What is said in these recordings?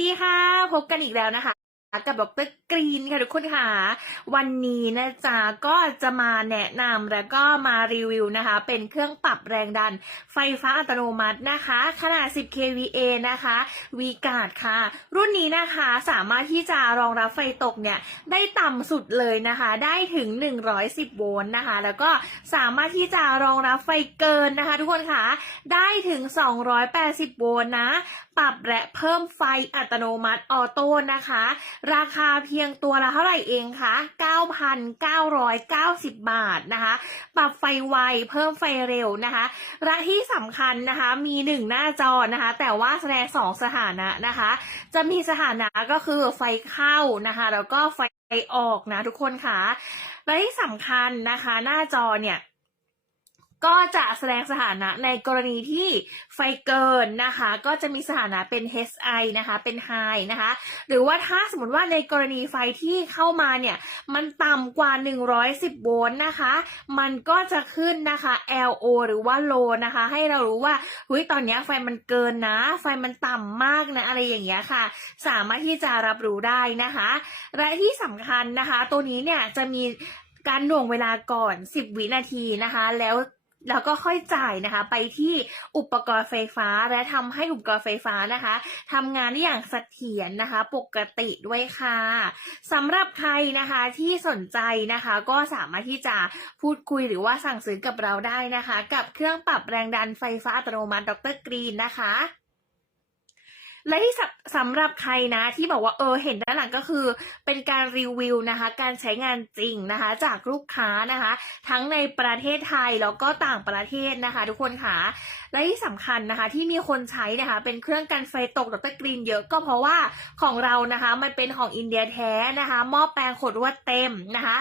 ดีค่ะ พบกันอีกแล้วนะคะ กับดรกรีนค่ะทุกคนค่ะ วันนี้นะจ๊ะก็จะมาแนะนำแล้วก็มารีวิวนะคะ เป็นเครื่องปรับแรงดันไฟฟ้าอัตโนมัตินะคะ ขนาด 10 kVA นะคะ v g a r d ค่ะ รุ่นนี้นะคะสามารถที่จะรองรับไฟตกเนี่ยได้ต่ำสุดเลยนะคะ ได้ถึง 110 โวลต์นะคะ แล้วก็สามารถที่จะรองรับไฟเกินนะคะ ทุกคนค่ะ ได้ถึง 280 โวลต์นะ ปรับและเพิ่มไฟอัตโนมัติออโต้นะคะราคาเพียงตัวละเท่าไหร่เองคะ9,990 บาทนะคะ ปรับไฟไวเพิ่มไฟเร็วนะคะและที่สำคัญนะคะมีหนึ่งหน้าจอนะคะ แต่ว่าแสดงสองสถานะนะคะ จะมีสถานะก็คือไฟเข้านะคะ แล้วก็ไฟออกนะทุกคนค่ะและที่สำคัญนะคะ หน้าจอเนี่ย ก็จะแสดงสถานะในกรณีที่ไฟเกินนะคะ ก็จะมีสถานะเป็น HI นะคะ เป็น High นะคะ หรือว่าถ้าสมมติว่าในกรณีไฟที่เข้ามาเนี่ย มันต่ำกว่า 110 โวลต์นะคะ มันก็จะขึ้นนะคะ LO หรือว่า Low นะคะ ให้เรารู้ว่าเฮ้ยตอนนี้ไฟมันเกินนะ ไฟมันต่ำมากนะ อะไรอย่างเงี้ยค่ะ สามารถที่จะรับรู้ได้นะคะ และที่สำคัญนะคะ ตัวนี้เนี่ยจะมีการหน่วงเวลาก่อน 10 วินาทีนะคะ แล้ว แล้วก็ค่อยจ่ายนะคะ ไปที่อุปกรณ์ไฟฟ้าและทำให้อุปกรณ์ไฟฟ้านะคะทำงานได้อย่างเสถียรนะคะ ปกติด้วยค่ะสำหรับใครนะคะที่สนใจนะคะ ก็สามารถที่จะพูดคุยหรือว่าสั่งซื้อกับเราได้นะคะ กับเครื่องปรับแรงดันไฟฟ้าอัตโนมัติดรกรีนนะคะ และที่สำหรับใครนะที่บอกว่าเออเห็นด้านหลังก็คือ เป็นการรีวิวนะคะ การใช้งานจริงนะคะ จากลูกค้านะคะ ทั้งในประเทศไทยแล้วก็ต่างประเทศนะคะ ทุกคนค่ะและที่สำคัญนะคะที่มีคนใช้นะคะ เป็นเครื่องกันไฟตกดรกรีนเยอะก็เพราะว่าของเรานะคะมันเป็นของอินเดียแท้นะคะหม้อแปลงขดลวดเต็มนะคะ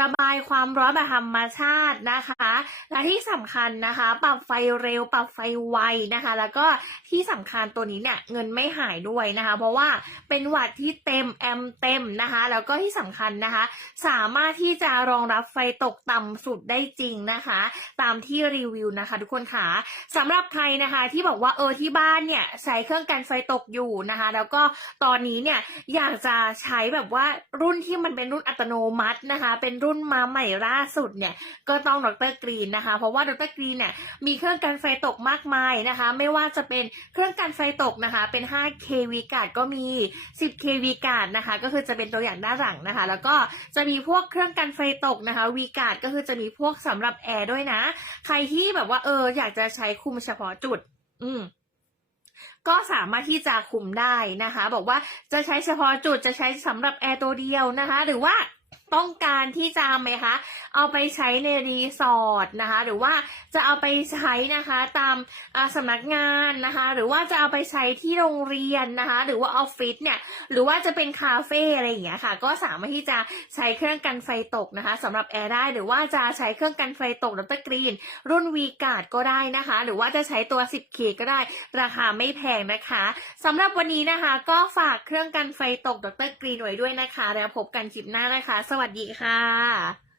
ระบายความร้อนแบบธรรมชาตินะคะ และที่สำคัญนะคะ ปรับไฟเร็วปรับไฟไวนะคะ แล้วก็ที่สำคัญตัวนี้เนี่ยเงินไม่หายด้วยนะคะ เพราะว่าเป็นวัตต์ที่เต็มแอมเต็มนะคะ แล้วก็ที่สำคัญนะคะ สามารถที่จะรองรับไฟตกต่ำสุดได้จริงนะคะ ตามที่รีวิวนะคะ ทุกคนค่ะสำหรับใครนะคะที่บอกว่าเออที่บ้านเนี่ยใช้เครื่องกันไฟตกอยู่นะคะ แล้วก็ตอนนี้เนี่ยอยากจะใช้แบบว่ารุ่นที่มันเป็นรุ่นอัตโนมัตินะคะ เป็นรุ่นมาใหม่ล่าสุดเนี่ยก็ต้องดรกรีนนะคะ เพราะว่าดรกรีนเนี่ยมีเครื่องกันไฟตกมากมายนะคะ ไม่ว่าจะเป็นเครื่องกันไฟตกนะคะเป็น5 kV การ์ดก็มี 10 kV การ์ดนะคะ ก็คือจะเป็นตัวอย่างด้านหลังนะคะ แล้วก็จะมีพวกเครื่องกันไฟตกนะคะ V การ์ดก็คือจะมีพวกสำหรับแอร์ด้วยนะ ใครที่แบบว่าเอออยากจะใช้คุมเฉพาะจุด อืมก็สามารถที่จะคุมได้นะคะ บอกว่าจะใช้เฉพาะจุดจะใช้สำหรับแอร์ตัวเดียวนะคะ หรือว่า ต้องการที่จะไหมคะเอาไปใช้ในรีสอร์ทนะคะ หรือว่าจะเอาไปใช้นะคะตามสำนักงานนะคะ หรือว่าจะเอาไปใช้ที่โรงเรียนนะคะ หรือว่าออฟฟิศเนี่ย หรือว่าจะเป็นคาเฟ่อะไรอย่างเงี้ยค่ะ ก็สามารถที่จะใช้เครื่องกันไฟตกนะคะสำหรับแอร์ได้หรือว่าจะใช้เครื่องกันไฟตกดรกรีน รุ่น V การ์ดก็ได้นะคะ หรือว่าจะใช้ตัว 10K ก็ได้ราคาไม่แพงนะคะสำหรับวันนี้นะคะ ก็ฝากเครื่องกันไฟตกดรกรีนไว้ด้วยนะคะ แล้วพบกันคลิปหน้านะคะสววัสดีค่ะ